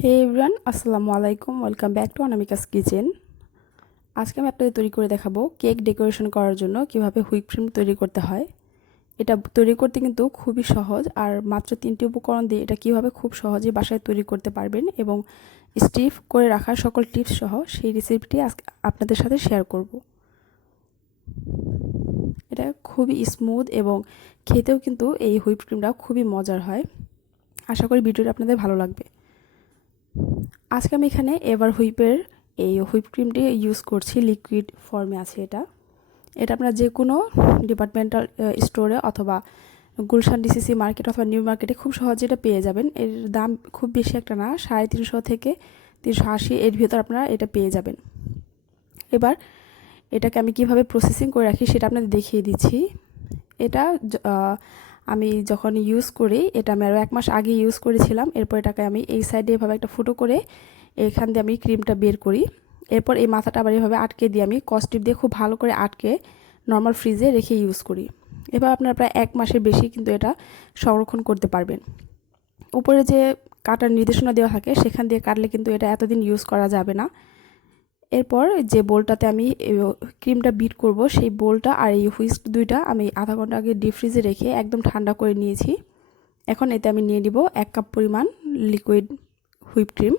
হে everyone, আসসালামু আলাইকুম। Welcome back to Anamika's kitchen. আজকে আমি আপনাদের তৈরি করে দেখাবো কেক ডেকোরেশন করার জন্য কিভাবে হুইপ ক্রিম তৈরি করতে হয়। এটা তৈরি করতে কিন্তু খুবই সহজ, আর মাত্র 3টি উপকরণ দিয়ে এটা কিভাবে খুব সহজে বাসায় তৈরি করতে পারবেন এবং স্টিফ করে রাখার সকল টিপস সহ সেই রেসিপিটি আজকে আপনাদের সাথে শেয়ার করব। এটা খুবই স্মুথ এবং খেতেও কিন্তু এই হুইপ ক্রিমটা খুবই মজার হয়। আশা করি ভিডিওটা আপনাদের ভালো লাগবে। আজকে আমি এখানে এভার হুইপের এই হুইপ ক্রিমটি ইউজ করছি, লিকুইড ফর্মে আছে এটা। আপনারা যে কোনো ডিপার্টমেন্টাল স্টোরে অথবা গুলশান ডিসিসি মার্কেট অথবা নিউ মার্কেটে খুব সহজে এটা পেয়ে যাবেন। এর দাম খুব বেশি একটা না, 350 থেকে 380 এর ভিতর আপনারা এটা পেয়ে যাবেন। এবার এটাকে আমি কিভাবে প্রসেসিং করে রাখি সেটা আপনাদের দেখিয়ে দিচ্ছি। এটা আমি যখন ইউজ করি, এটা আমি আরও 1 মাস আগে ইউজ করেছিলাম। এরপর এটাকে আমি এই সাইডে এভাবে একটা ফুটো করে এখান দিয়ে আমি ক্রিমটা বের করি। এরপর এই মাথাটা আবার এভাবে আটকে দিয়ে আমি কস্টিপ দিয়ে খুব ভালো করে আটকে নর্মাল ফ্রিজে রেখে ইউজ করি। এবার আপনারা প্রায় 1 মাসের বেশি কিন্তু এটা সংরক্ষণ করতে পারবেন। উপরে যে কাটার নির্দেশনা দেওয়া থাকে সেখান দিয়ে কাটলে কিন্তু এটা এতদিন ইউজ করা যাবে না। এরপর যে বোলটাতে আমি ক্রিমটা বিট করব, সেই বোলটা আর এই হুইস্ক দুইটা আমি আধা ঘন্টা আগে ডিপ ফ্রিজে রেখে একদম ঠান্ডা করে নিয়েছি। এখন এতে আমি নিয়ে নিব 1 কাপ পরিমাণ লিকুইড হুইপ ক্রিম।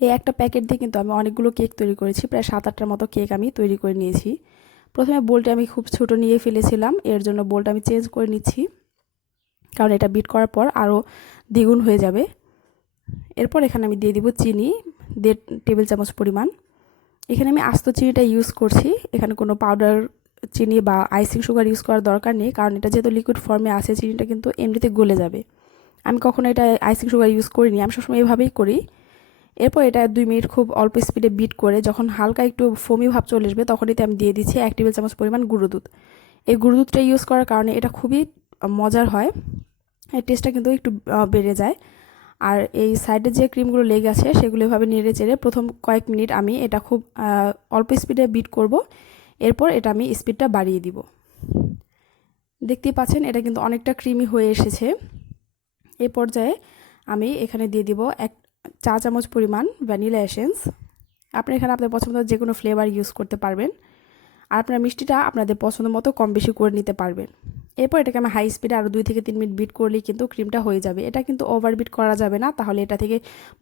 এই একটা প্যাকেট দিয়ে কিন্তু আমি অনেকগুলো কেক তৈরি করেছি, প্রায় 7-8টার মতো কেক আমি তৈরি করে নিয়েছি। প্রথমে বোলটা আমি খুব ছোট নিয়ে ফেলেছিলাম, এর জন্য বোলটা আমি চেঞ্জ করে নিচ্ছি, কারণ এটা বিট করার পর আরও দ্বিগুণ হয়ে যাবে। এরপর এখানে আমি দিয়ে দিব চিনি 1.5 টেবিল চামচ পরিমাণ। এখানে আমি আস্ত চিনিটা ইউজ করছি, এখানে কোনো পাউডার চিনি বা আইসিং সুগার ইউজ করার দরকার নেই, কারণ এটা যেহেতু লিকুইড ফর্মে আছে চিনিটা কিন্তু এমনিতে গলে যাবে। আমি কখনো এটা আইসিং সুগার ইউজ করিনি, আমি সবসময় এভাবেই করি। এরপর এটা 2 মিনিট খুব অল্প স্পিডে বিট করে যখন হালকা একটু ফোমি ভাব চলে আসবে তখন এতে আমি দিয়ে দিচ্ছি 1 টেবিল চামচ পরিমাণ গুঁড়ো দুধ। এই গুঁড়ো দুধটা ইউজ করার কারণে এটা খুবই মজার হয়, এর টেস্টটা কিন্তু একটু বেড়ে যায়। আর এই সাইডে যে ক্রিমগুলো লেগে আছে সেগুলো এভাবে নেড়ে চেড়ে প্রথম কয়েক মিনিট আমি এটা খুব অল্প স্পিডে বিট করব। এরপর এটা আমি স্পিডটা বাড়িয়ে দিব। দেখতেই পাচ্ছেন এটা কিন্তু অনেকটা ক্রিমি হয়ে এসেছে। এই পর্যায়ে আমি এখানে দিয়ে দিব 1 চা চামচ পরিমাণ ভ্যানিলা এসেন্স। আপনি এখানে আপনাদের পছন্দ যে কোনো ফ্লেভার ইউজ করতে পারবেন, আর আপনার মিষ্টিটা আপনাদের পছন্দ মতো কম বেশি করে নিতে পারবেন। এরপর এটাকে আমি হাই স্পিডে আরও 2 থেকে 3 মিনিট বিট করলেই কিন্তু ক্রিমটা হয়ে যাবে। এটা কিন্তু ওভার বিট করা যাবে না, তাহলে এটা থেকে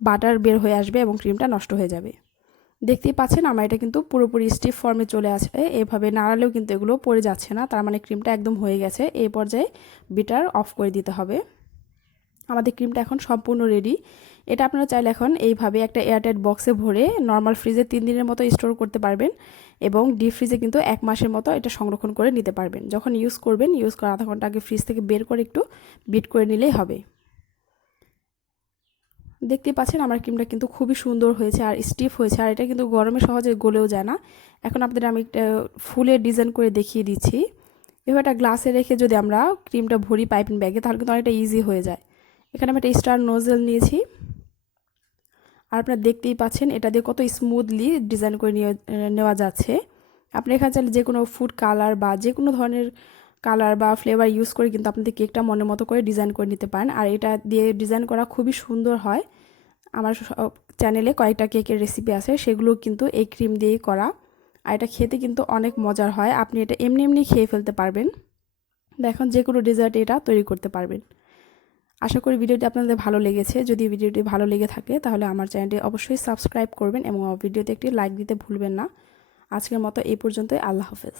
বাটার বের হয়ে আসবে এবং ক্রিমটা নষ্ট হয়ে যাবে। দেখতেই পাচ্ছেন আমার এটা কিন্তু পুরোপুরি স্টিফ ফর্মে চলে আসে। এভাবে নাড়ালেও কিন্তু এগুলো পড়ে যাচ্ছে না, তার মানে ক্রিমটা একদম হয়ে গেছে। এই পর্যায়ে বিটার অফ করে দিতে হবে। আমাদের ক্রিমটা এখন সম্পূর্ণ রেডি। এটা আপনারা চাইলে এখন এইভাবে একটা এয়ারটাইট বক্সে ভরে নর্মাল ফ্রিজে 3 দিনের মতো স্টোর করতে পারবেন এবং ডিপ ফ্রিজে কিন্তু 1 মাসের মতো এটা সংরক্ষণ করে নিতে পারবেন। যখন ইউজ করবেন, ইউজ করার আধা ঘন্টা আগে ফ্রিজ থেকে বের করে একটু বিট করে নিলেই হবে। দেখতেই পাচ্ছেন আমার ক্রিমটা কিন্তু খুবই সুন্দর হয়েছে আর স্টিফ হয়েছে, আর এটা কিন্তু গরমে সহজে গলেও যায় না। এখন আপনাদের আমি একটা ফুলের ডিজাইন করে দেখিয়ে দিচ্ছি। এবার একটা গ্লাসে রেখে যদি আমরা ক্রিমটা ভরি পাইপিং ব্যাগে, তাহলে কিন্তু অনেকটা ইজি হয়ে যায়। এখানে আমি একটা স্টার নোজেল নিয়েছি, আর আপনারা দেখতেই পাচ্ছেন এটা দিয়ে কত স্মুথলি ডিজাইন করে নেওয়া যাচ্ছে। আপনি এখানে চাইলে যে কোনো ফুড কালার বা যে কোনো ধরনের কালার বা ফ্লেভার ইউজ করে কিন্তু আপনাদের কেকটা মনের মতো করে ডিজাইন করে নিতে পারেন, আর এটা দিয়ে ডিজাইন করা খুবই সুন্দর হয়। আমার চ্যানেলে কয়েকটা কেকের রেসিপি আছে, সেগুলো কিন্তু এই ক্রিম দিয়েই করা, আর এটা খেতে কিন্তু অনেক মজার হয়। আপনি এটা এমনি এমনি খেয়ে ফেলতে পারবেন। দেখুন যে কোনো ডেজার্টে এটা তৈরি করতে পারবেন। আশা করি ভিডিওটি আপনাদের ভালো লেগেছে। যদি ভিডিওটি ভালো লেগে থাকে তাহলে আমার চ্যানেলটি অবশ্যই সাবস্ক্রাইব করবেন এবং ভিডিওতে একটি লাইক দিতে ভুলবেন না। আজকের মতো এই পর্যন্তই। আল্লাহ হাফেজ।